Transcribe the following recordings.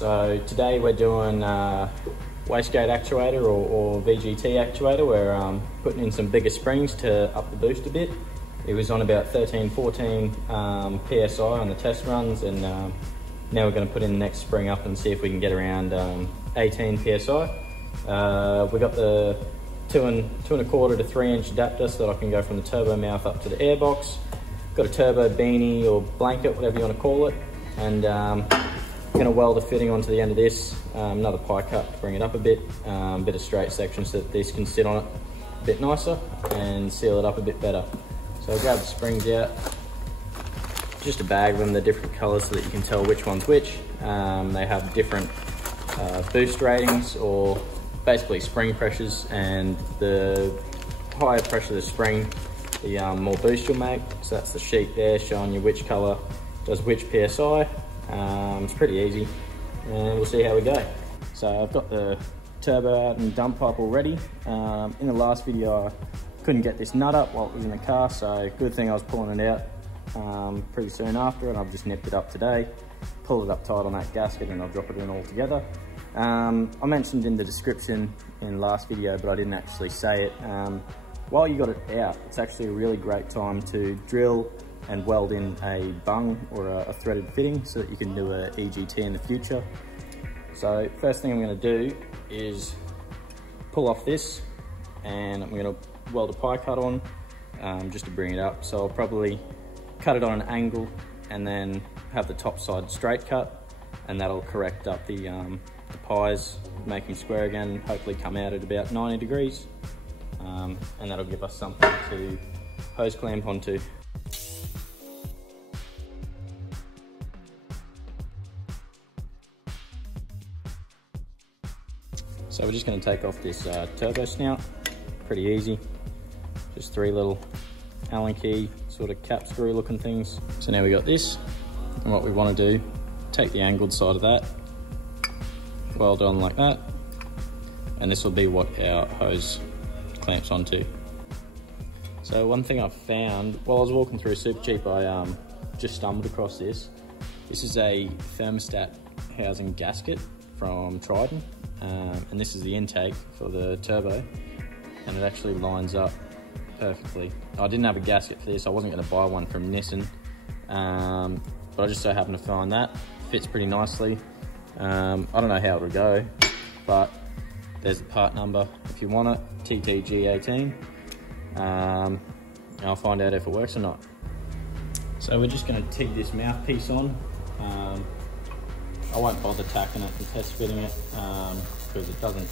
So today we're doing Wastegate Actuator or VGT Actuator. We're putting in some bigger springs to up the boost a bit. It was on about 13-14 PSI on the test runs, and now we're going to put in the next spring up and see if we can get around 18 PSI. We got the 2¼ to 3 inch adapter so that I can go from the turbo mouth up to the airbox. Got a turbo beanie or blanket, whatever you want to call it, and going to weld a fitting onto the end of this, another pie cut to bring it up a bit of straight section so that this can sit on it a bit nicer and seal it up a bit better. So I'll grab the springs out, just a bag of them, they're different colours so that you can tell which one's which. They have different boost ratings, or basically spring pressures, and the higher pressure the spring, the more boost you'll make. So that's the sheet there showing you which colour does which PSI. It's pretty easy, and we'll see how we go. So I've got the turbo out and dump pipe already. In the last video I couldn't get this nut up while it was in the car, so good thing I was pulling it out pretty soon after, and I've just nipped it up today, pull it up tight on that gasket, and I'll drop it in all together. I mentioned in the description in the last video, but I didn't actually say it. While you got it out, it's actually a really great time to drill and weld in a bung or a threaded fitting so that you can do a EGT in the future. So first thing I'm going to do is pull off this, and I'm going to weld a pie cut on just to bring it up. So I'll probably cut it on an angle and then have the top side straight cut, and that'll correct up the pies, making square again, hopefully come out at about 90 degrees. And that'll give us something to hose clamp onto. So we're just going to take off this turbo snout, pretty easy, just 3 little Allen key sort of cap screw looking things. So now we got this, and what we want to do, take the angled side of that, weld on like that, and this will be what our hose clamps onto. So one thing I've found while I was walking through Supercheap, I just stumbled across this. This is a thermostat housing gasket from Trident, and this is the intake for the turbo, and it actually lines up perfectly. I didn't have a gasket for this, I wasn't going to buy one from Nissan, but I just so happened to find that. Fits pretty nicely. I don't know how it'll go, but there's the part number if you want it, TTG18. I'll find out if it works or not. So we're just going to tee this mouthpiece on. I won't bother tacking it and test fitting it because it doesn't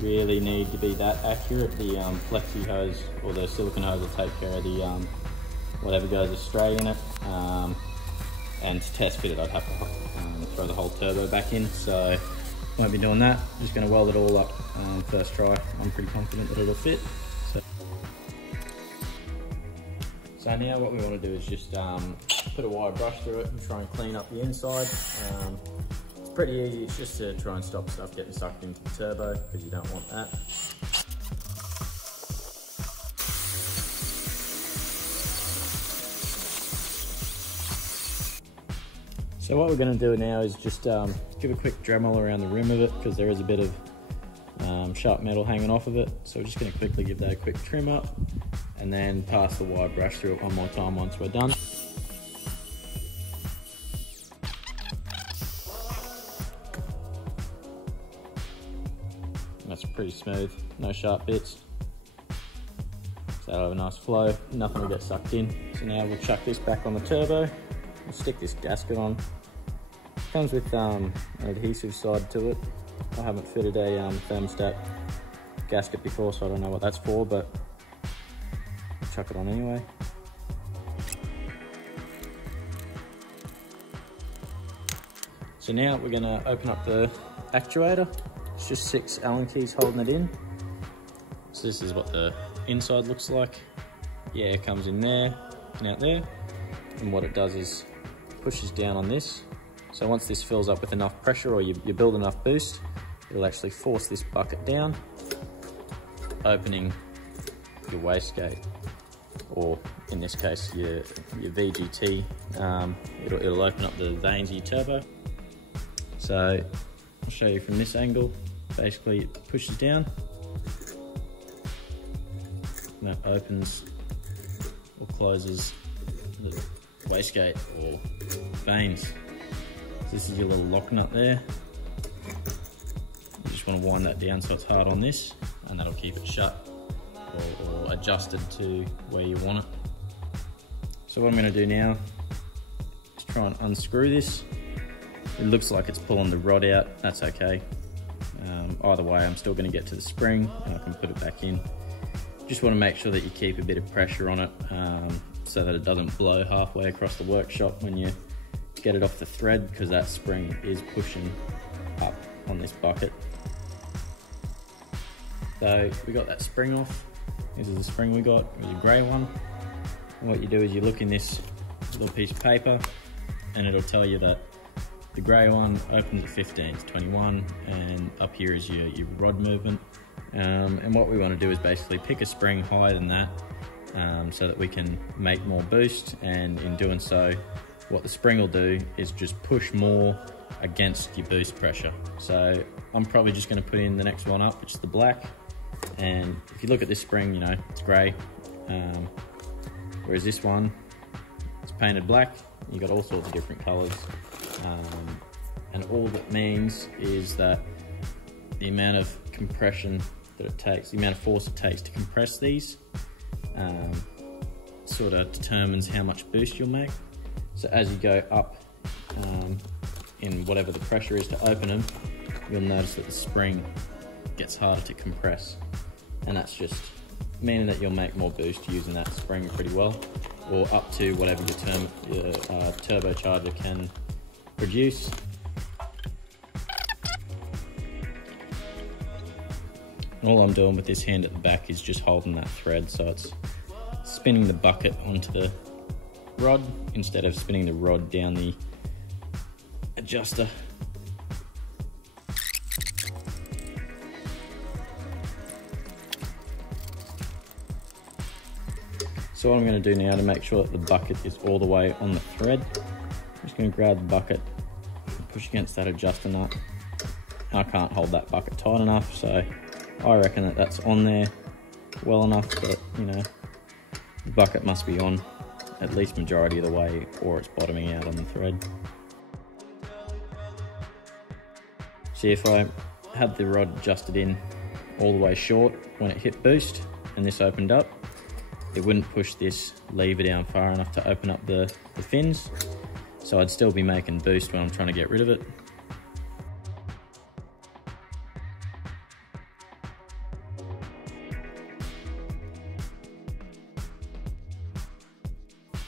really need to be that accurate. The flexi hose or the silicone hose will take care of the whatever goes astray in it. And to test fit it, I'd have to throw the whole turbo back in, so won't be doing that. Just going to weld it all up first try. I'm pretty confident that it'll fit. So now what we want to do is just put a wire brush through it and try and clean up the inside. It's pretty easy, it's just to try and stop stuff getting sucked into the turbo, because you don't want that. So what we're going to do now is just give a quick Dremel around the rim of it, because there is a bit of sharp metal hanging off of it. So we're just going to quickly give that a quick trim up, and then pass the wire brush through it one more time once we're done. And that's pretty smooth, no sharp bits. So that'll have a nice flow, nothing will get sucked in. So now we'll chuck this back on the turbo. We'll stick this gasket on. Comes with an adhesive side to it. I haven't fitted a thermostat gasket before, so I don't know what that's for, but I'll chuck it on anyway. So now we're going to open up the actuator. It's just 6 Allen keys holding it in. So this is what the inside looks like. Yeah, it comes in there and out there, and what it does is pushes down on this. So once this fills up with enough pressure, or you build enough boost, it'll actually force this bucket down, opening your wastegate, or in this case your VGT. It'll open up the vanes of your turbo. So I'll show you from this angle. Basically it pushes down, and that opens or closes the wastegate or vanes. So this is your little lock nut there. You just want to wind that down so it's hard on this, and that'll keep it shut or adjusted to where you want it. So what I'm going to do now is try and unscrew this. It looks like it's pulling the rod out, that's okay. Either way, I'm still going to get to the spring and I can put it back in. Just want to make sure that you keep a bit of pressure on it so that it doesn't blow halfway across the workshop when you get it off the thread, because that spring is pushing up on this bucket. So we got that spring off. This is the spring we got. It was a grey one. And what you do is you look in this little piece of paper and it'll tell you that the grey one opens at 15 to 21, and up here is your rod movement. And what we want to do is basically pick a spring higher than that so that we can make more boost, and in doing so, what the spring will do is just push more against your boost pressure. So I'm probably just going to put in the next one up, which is the black. And if you look at this spring, you know, it's grey, whereas this one, it's painted black. You've got all sorts of different colours. And all that means is that the amount of compression that it takes, the amount of force it takes to compress these, sort of determines how much boost you'll make. So as you go up in whatever the pressure is to open them, you'll notice that the spring gets harder to compress. And that's just meaning that you'll make more boost using that spring pretty well, or up to whatever your turbocharger can produce. And all I'm doing with this hand at the back is just holding that thread, so it's spinning the bucket onto the rod instead of spinning the rod down the adjuster. So what I'm going to do now to make sure that the bucket is all the way on the thread, I'm just going to grab the bucket and push against that adjuster nut. I can't hold that bucket tight enough, so I reckon that that's on there well enough that, you know, the bucket must be on at least majority of the way, or it's bottoming out on the thread. See, if I had the rod adjusted in all the way short when it hit boost and this opened up, it wouldn't push this lever down far enough to open up the fins, so I'd still be making boost when I'm trying to get rid of it.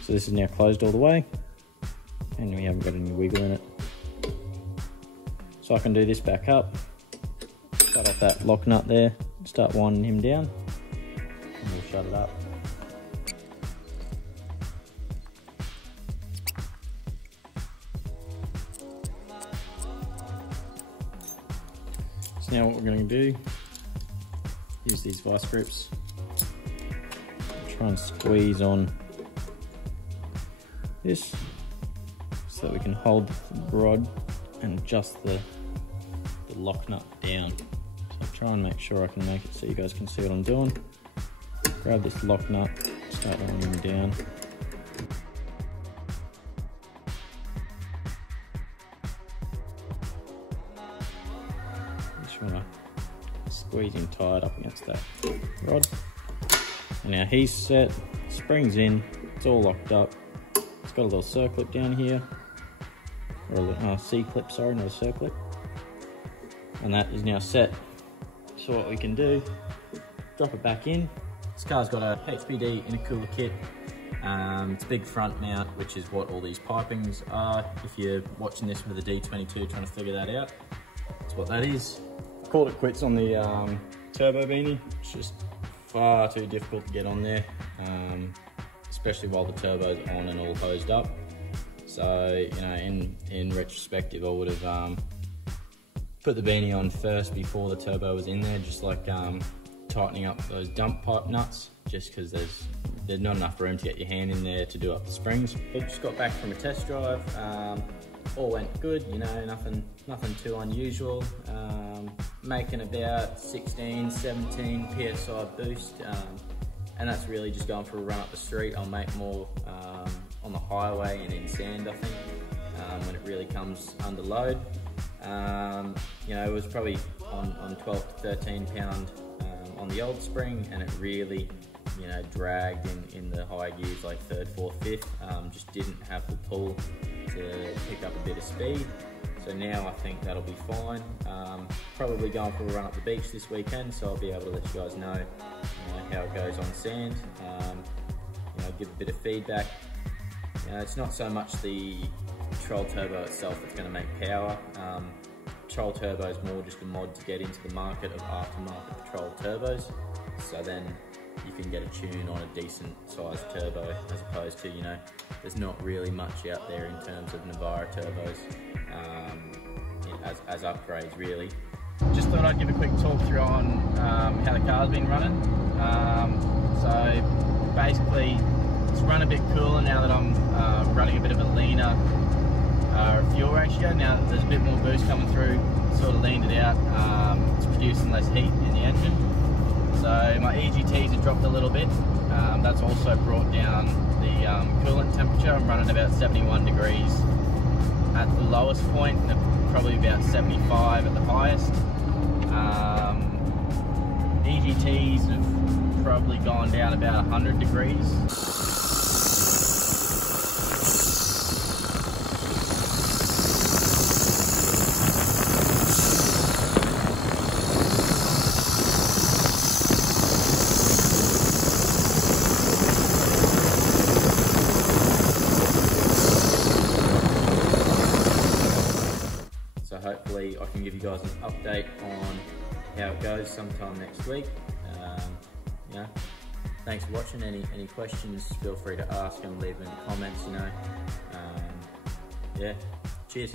So this is now closed all the way, and we haven't got any wiggle in it. So I can do this back up, cut off that lock nut there, start winding him down, and we'll shut it up. So now what we're going to do, use these vice grips, try and squeeze on this so that we can hold the rod and adjust the lock nut down. So try and make sure I can make it so you guys can see what I'm doing. Grab this lock nut, start rolling him down. Just want to squeeze him tight up against that rod. And now he's set, spring's in, it's all locked up. It's got a little circlip down here, or a little C-clip, sorry, not a circlip. And that is now set. So what we can do, drop it back in. This car's got a HPD intercooler kit. It's big front mount, which is what all these pipings are. If you're watching this with a D22 trying to figure that out, that's what that is. I called it quits on the turbo beanie. It's just far too difficult to get on there. Especially while the turbo's on and all hosed up. So, you know, in retrospective, I would have put the beanie on first before the turbo was in there, just like tightening up those dump pipe nuts, just because there's not enough room to get your hand in there to do up the springs. I just got back from a test drive. all went good, you know, nothing too unusual. Making about 16, 17 PSI boost, and that's really just going for a run up the street. I'll make more on the highway and in sand, I think, when it really comes under load. You know, it was probably on 12 to 13 pound on the old spring, and it really, you know, dragged in the high gears, like third, fourth, fifth. Just didn't have the pull to pick up a bit of speed. So now I think that'll be fine. Probably going for a run up the beach this weekend, so I'll be able to let you guys know, how it goes on sand. You know, give a bit of feedback. You know, it's not so much the Troll Turbo itself that's going to make power. Troll Turbo is more just a mod to get into the market of aftermarket Troll Turbos. So then you can get a tune on a decent sized turbo, as opposed to, you know, there's not really much out there in terms of Navara turbos as upgrades, really. Just thought I'd give a quick talk through on how the car's been running. So basically, it's run a bit cooler now that I'm running a bit of a leaner fuel ratio. Now that there's a bit more boost coming through, sort of leaned it out. It's producing less heat in the engine. So my EGTs have dropped a little bit. That's also brought down the coolant temperature. I'm running about 71 degrees at the lowest point, and probably about 75 at the highest. EGTs have probably gone down about 100 degrees. So hopefully I can give you guys an update on how it goes sometime next week. You know, thanks for watching. Any questions, feel free to ask and leave them in the comments, you know. Yeah, cheers.